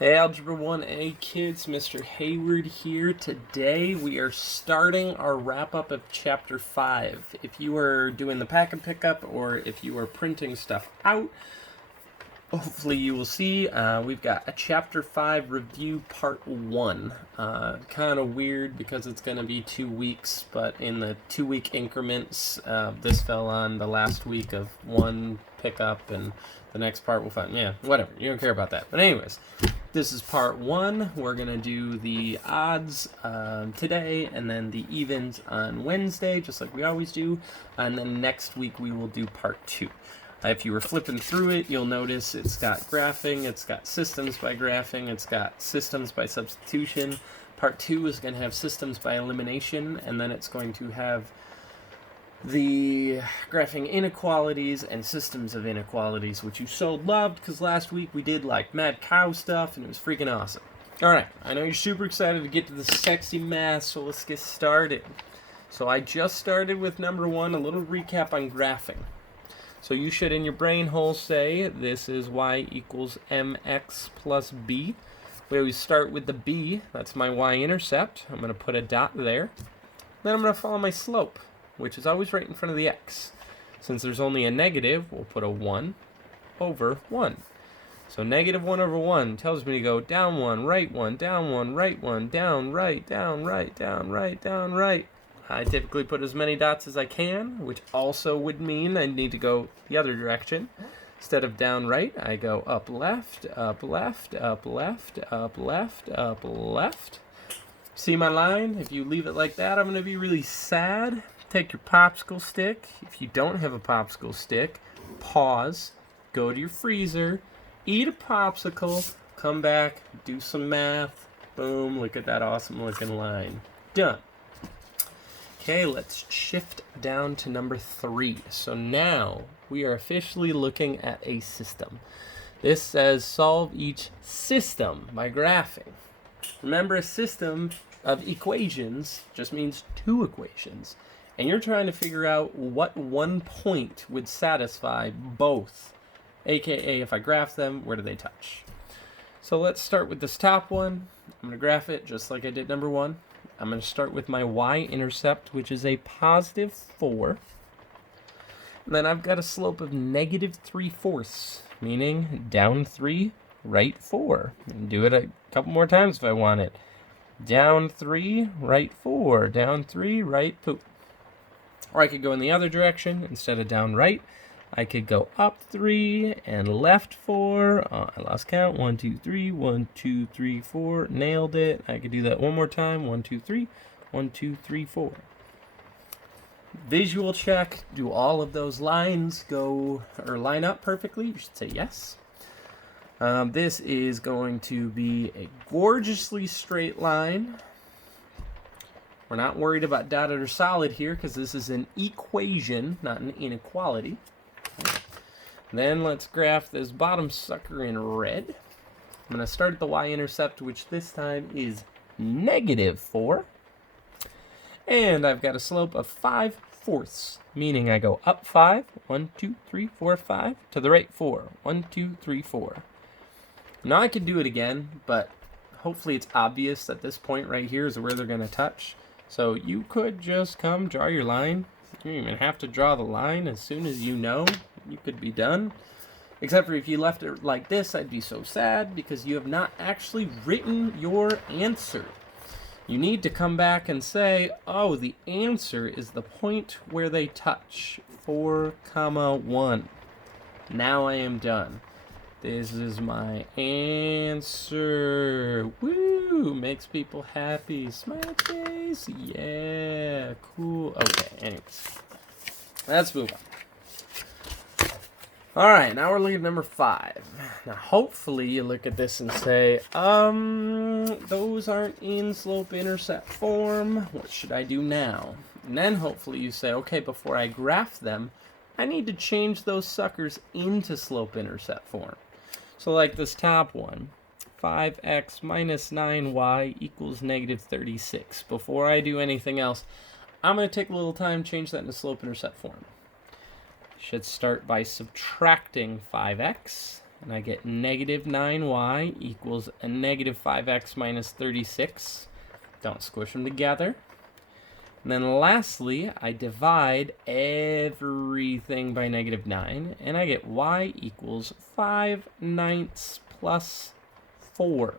Hey Algebra 1A kids, Mr. Hayward here. Today we are starting our wrap-up of Chapter 5. If you are doing the pack and pickup or if you are printing stuff out, hopefully you will see we've got a Chapter 5 review Part 1. Kind of weird because it's going to be 2 weeks, but in the 2-week increments, this fell on the last week of one pickup and the next part we'll find. Yeah, whatever. You don't care about that. But anyways, this is part 1. We're going to do the odds today and then the evens on Wednesday, just like we always do. And then next week we will do part 2. If you were flipping through it, you'll notice it's got graphing, it's got systems by graphing, it's got systems by substitution. Part 2 is going to have systems by elimination, and then it's going to have the graphing inequalities and systems of inequalities, which you so loved because last week we did like mad cow stuff and it was freaking awesome. Alright, I know you're super excited to get to the sexy math, so let's get started. So I just started with number 1, a little recap on graphing. So you should in your brain hole say this is y equals mx plus b. We always start with the b, that's my y-intercept. I'm going to put a dot there. Then I'm going to follow my slope, which is always right in front of the x. Since there's only a negative, we'll put a 1 over 1. So negative 1 over 1 tells me to go down 1, right 1, down 1, right 1, down, right, down, right, down, right, down, right. I typically put as many dots as I can, which also would mean I need to go the other direction. Instead of down right, I go up left, up left, up left, up left, up left. See my line? If you leave it like that, I'm going to be really sad. Take your popsicle stick. If you don't have a popsicle stick, pause, go to your freezer, eat a popsicle, come back, do some math. Boom, look at that awesome looking line. Done. Okay, let's shift down to number 3. So now we are officially looking at a system. This says solve each system by graphing. Remember, a system of equations just means 2 equations. And you're trying to figure out what one point would satisfy both. AKA, if I graph them, where do they touch? So let's start with this top one. I'm going to graph it just like I did number 1. I'm going to start with my y-intercept, which is a positive 4. And then I've got a slope of negative 3/4, meaning down 3, right 4. And do it a couple more times if I want it. Down 3, right 4. Down 3, right poop. Or I could go in the other direction. Instead of down right, I could go up 3 and left 4. I lost count. 1, 2, 3. 1, 2, 3, 4. Nailed it. I could do that one more time. 1, 2, 3. 1, 2, 3, 4. Visual check. Do all of those lines go or line up perfectly? You should say yes. This is going to be a gorgeously straight line. We're not worried about dotted or solid here because this is an equation, not an inequality. Then let's graph this bottom sucker in red. I'm going to start at the y-intercept, which this time is negative 4. And I've got a slope of 5/4, meaning I go up 5, 1, 2, 3, 4, 5, to the right 4, 1, 2, 3, 4. Now I can do it again, but hopefully it's obvious that this point right here is where they're going to touch. So you could just come draw your line. You don't even have to draw the line. As soon as you know, you could be done. Except for if you left it like this, I'd be so sad because you have not actually written your answer. You need to come back and say, oh, the answer is the point where they touch, 4, 1. Now I am done. This is my answer. Woo! Makes people happy. Smile face. Yeah. Cool. Okay, anyways. Let's move on. Alright, now we're looking at number 5. Now, hopefully you look at this and say, those aren't in slope-intercept form. What should I do now? And then hopefully you say, okay, before I graph them, I need to change those suckers into slope-intercept form. So like this top one, 5x minus 9y equals negative 36. Before I do anything else, I'm going to take a little time, change that into slope-intercept form. Should start by subtracting 5x and I get negative 9y equals a negative 5x minus 36. Don't squish them together. And then lastly, I divide everything by negative 9, and I get y equals 5/9 plus 4.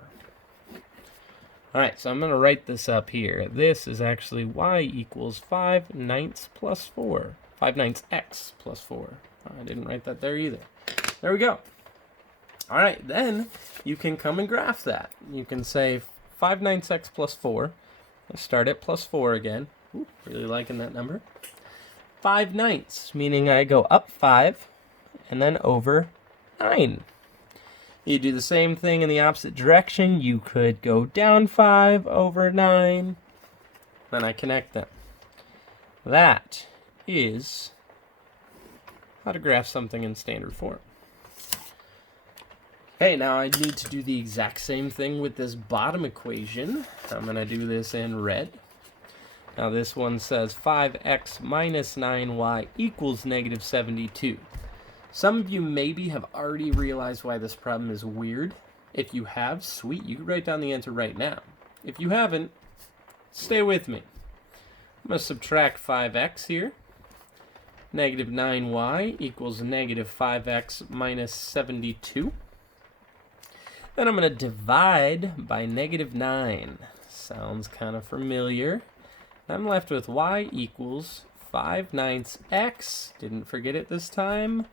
All right, so I'm going to write this up here. This is actually y equals 5/9 plus 4. 5/9 x plus 4. I didn't write that there either. There we go. All right, then you can come and graph that. You can say 5/9 x plus 4. Let's start at plus 4 again. Ooh, really liking that number. 5/9, meaning I go up 5 and then over 9. You do the same thing in the opposite direction. You could go down 5 over 9. Then I connect them. That is how to graph something in standard form. Okay, now I need to do the exact same thing with this bottom equation. I'm going to do this in red. Now this one says 5x minus 9y equals negative 72. Some of you maybe have already realized why this problem is weird. If you have, sweet, you can write down the answer right now. If you haven't, stay with me. I'm going to subtract 5x here. Negative 9y equals negative 5x minus 72. Then I'm going to divide by negative 9. Sounds kind of familiar. I'm left with y equals 5/9 x, didn't forget it this time,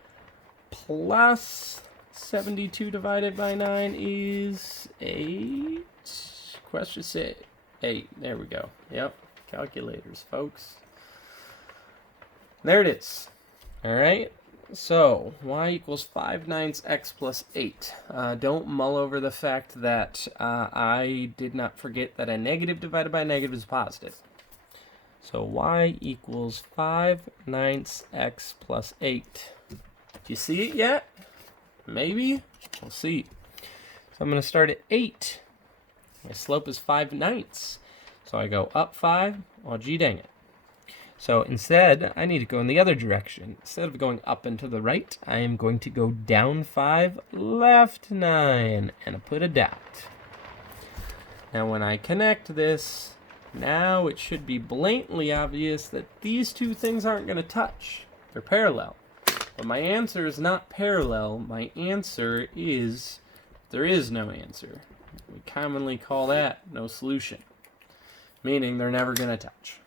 plus 72 divided by 9 is 8. Question 6. 8. There we go. Yep. Calculators, folks. There it is. All right. So y equals 5/9 x plus 8. Don't mull over the fact that I did not forget that a negative divided by a negative is positive. So y equals 5/9 x plus 8. Do you see it yet? Maybe? We'll see. So I'm going to start at 8. My slope is 5/9. So I go up 5. Oh, gee dang it. So instead, I need to go in the other direction. Instead of going up and to the right, I am going to go down 5, left 9, and I put a dot. Now when I connect this, now it should be blatantly obvious that these two things aren't going to touch. They're parallel. But my answer is not parallel. My answer is, there is no answer. We commonly call that no solution, meaning they're never going to touch.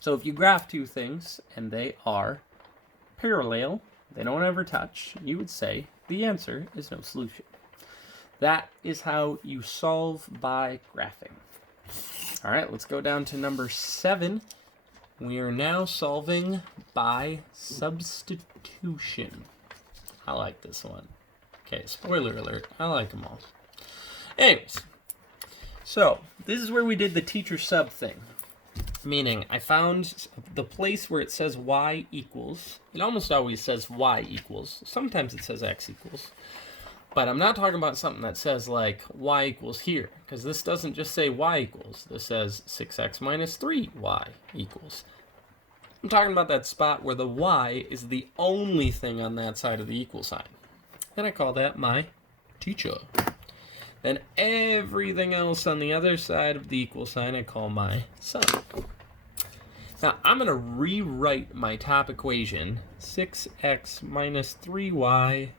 So if you graph two things and they are parallel, they don't ever touch, you would say the answer is no solution. That is how you solve by graphing. All right, let's go down to number 7. We are now solving by substitution. I like this one. Okay, spoiler alert, I like them all. Anyways, so this is where we did the teacher sub thing. Meaning, I found the place where it says y equals. It almost always says y equals. Sometimes it says x equals. But I'm not talking about something that says like y equals here, because this doesn't just say y equals. This says 6x minus 3y equals. I'm talking about that spot where the y is the only thing on that side of the equal sign. And I call that my teacher. Then everything else on the other side of the equal sign I call my sum. Now I'm going to rewrite my top equation, 6x minus 3y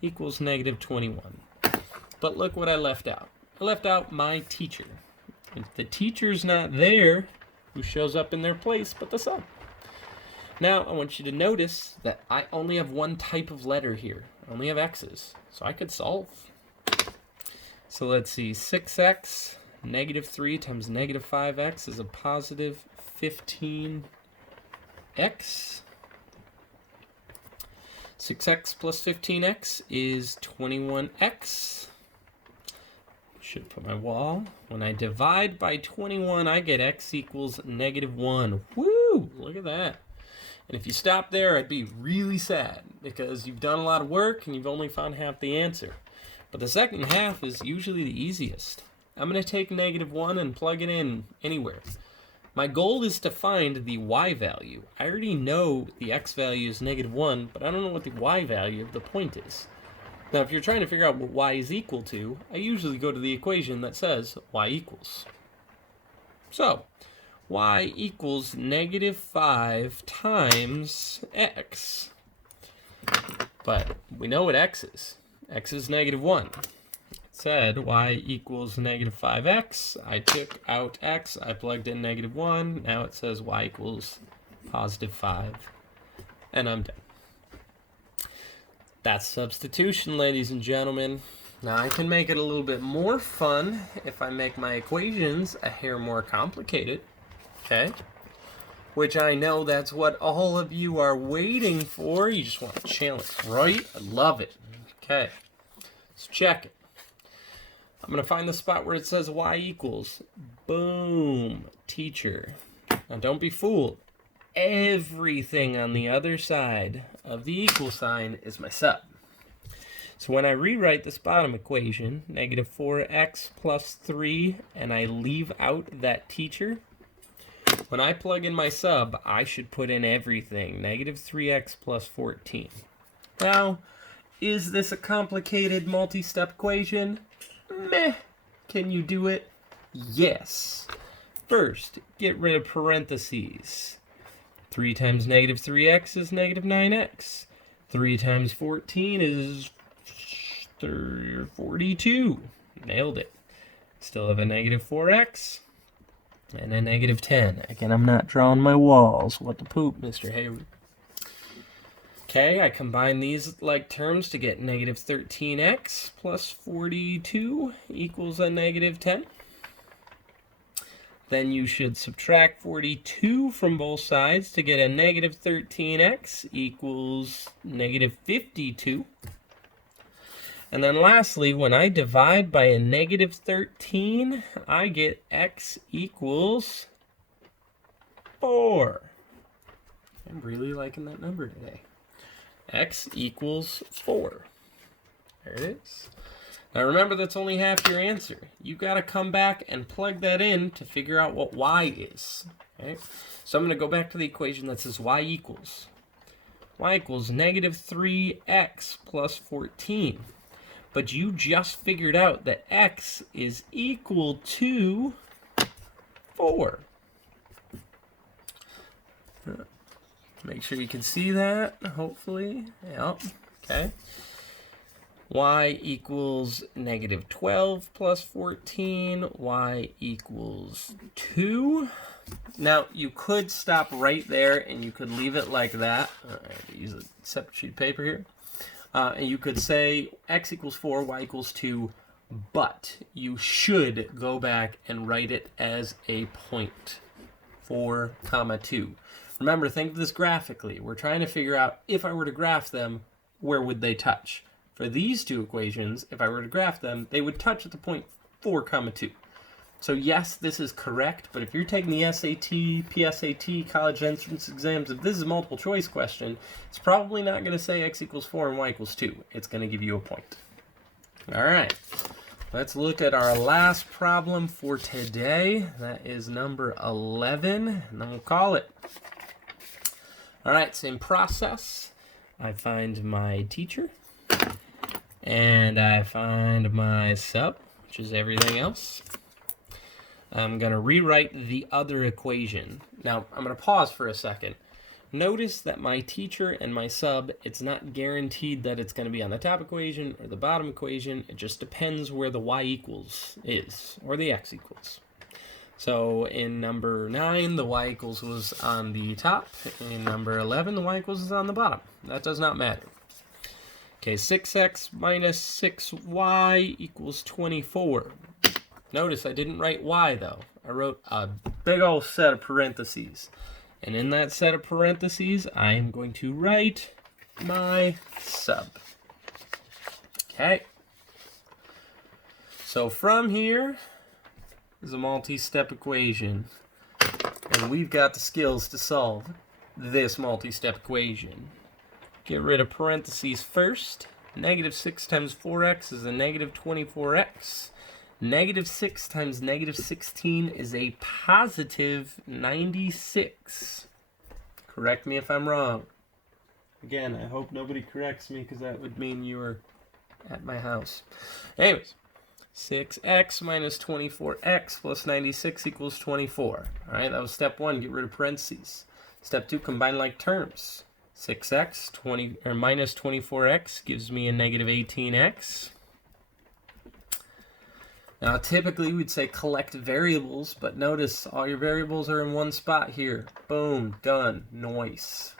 equals negative 21. But look what I left out. I left out my teacher. If the teacher's not there, who shows up in their place but the sum? Now I want you to notice that I only have one type of letter here. I only have x's, so I could solve. So let's see, 6x, negative 3 times negative 5x is a positive 15x. 6x plus 15x is 21x. Should put my wall. When I divide by 21, I get x equals negative 1. Woo! Look at that. And if you stop there, I'd be really sad, because you've done a lot of work and you've only found half the answer. But the second half is usually the easiest. I'm going to take negative 1 and plug it in anywhere. My goal is to find the y value. I already know the x value is negative 1, but I don't know what the y value of the point is. Now, if you're trying to figure out what y is equal to, I usually go to the equation that says y equals. So, y equals -5 times x. But we know what x is. X is -1. It said y equals -5x. I took out x. I plugged in -1. Now it says y equals +5. And I'm done. That's substitution, ladies and gentlemen. Now I can make it a little bit more fun if I make my equations a hair more complicated. Okay? Which I know that's what all of you are waiting for. You just want to challenge, right? I love it. Okay. Let's check it. I'm going to find the spot where it says y equals. Boom. Teacher. Now don't be fooled. Everything on the other side of the equal sign is my sub. So when I rewrite this bottom equation, -4x plus 3, and I leave out that teacher, when I plug in my sub, I should put in everything. -3x plus 14. Now, is this a complicated multi-step equation? Meh. Can you do it? Yes. First, get rid of parentheses. 3 times -3x is -9x. 3 times 14 is 42. Nailed it. Still have a -4x and a -10. Again, I'm not drawing my walls. What the poop, Mr. Hayward. Okay, I combine these like terms to get -13x plus 42 equals a -10. Then you should subtract 42 from both sides to get a -13x equals -52. And then lastly, when I divide by a -13, I get x equals 4. I'm really liking that number today. X equals 4. There it is. Now remember, that's only half your answer. You've got to come back and plug that in to figure out what y is. Okay? So I'm going to go back to the equation that says y equals. Y equals -3x plus 14. But you just figured out that x is equal to 4. Make sure you can see that, hopefully. Yep. Okay. Y equals -12 plus 14. Y equals 2. Now, you could stop right there, and you could leave it like that. Use a separate sheet of paper here. And you could say x equals 4, y equals 2, but you should go back and write it as a point. 4, 2. Remember, think of this graphically. We're trying to figure out, if I were to graph them, where would they touch? For these two equations, if I were to graph them, they would touch at the point 4, 2. So yes, this is correct, but if you're taking the SAT, PSAT, college entrance exams, if this is a multiple choice question, it's probably not going to say x equals 4 and y equals 2. It's going to give you a point. All right, let's look at our last problem for today. That is number 11, and then we'll call it. All right, same process. I find my teacher, and I find my sub, which is everything else. I'm going to rewrite the other equation. Now, I'm going to pause for a second. Notice that my teacher and my sub, it's not guaranteed that it's going to be on the top equation or the bottom equation. It just depends where the y equals is, or the x equals. So in number 9, the y equals was on the top. In number 11, the y equals is on the bottom. That does not matter. Okay, 6x minus 6y equals 24. Notice I didn't write y, though. I wrote a big old set of parentheses. And in that set of parentheses, I am going to write my sub. Okay. So from here is a multi-step equation. And we've got the skills to solve this multi-step equation. Get rid of parentheses first. -6 times 4x is a -24x. -6 times -16 is a positive 96. Correct me if I'm wrong. Again, I hope nobody corrects me, because that would mean you were at my house. Anyways, 6x minus 24x plus 96 equals 24. All right, that was step 1. Get rid of parentheses. Step 2, combine like terms. 6x minus 24x gives me a negative 18x. Now, typically we'd say collect variables, but notice all your variables are in one spot here. Boom, done, nice.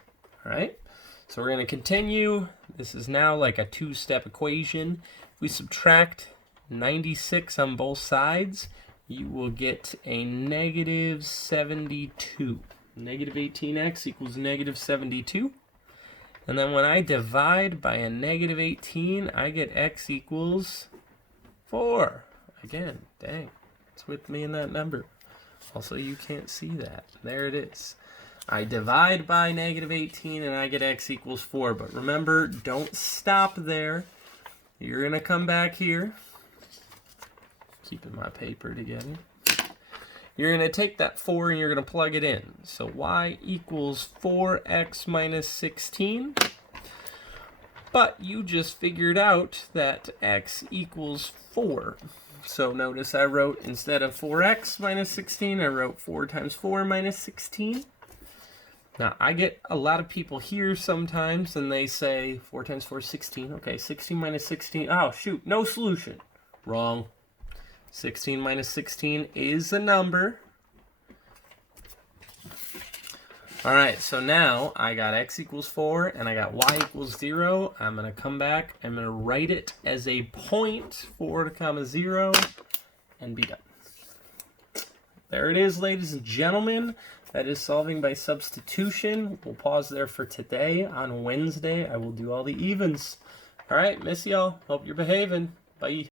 All right, so we're going to continue. This is now like a 2-step equation. If we subtract 96 on both sides, you will get a negative 72. Negative 18x equals negative 72. And then when I divide by a negative 18, I get x equals 4. Again, dang, it's with me in that number. Also, you can't see that. There it is. I divide by negative 18 and I get x equals 4. But remember, don't stop there. You're going to come back here. Keeping my paper together. You're going to take that 4 and you're going to plug it in. So y equals 4x minus 16. But you just figured out that x equals 4. So notice I wrote, instead of 4x minus 16, I wrote 4 times 4 minus 16. Now, I get a lot of people here sometimes, and they say 4 times 4 is 16. Okay, 16 minus 16. Oh, shoot, no solution. Wrong. 16 minus 16 is a number. All right, so now I got x equals 4 and I got y equals 0. I'm going to come back. I'm going to write it as a point, 4 comma 0, and be done. There it is, ladies and gentlemen. That is solving by substitution. We'll pause there for today. On Wednesday, I will do all the evens. All right, miss y'all. Hope you're behaving. Bye.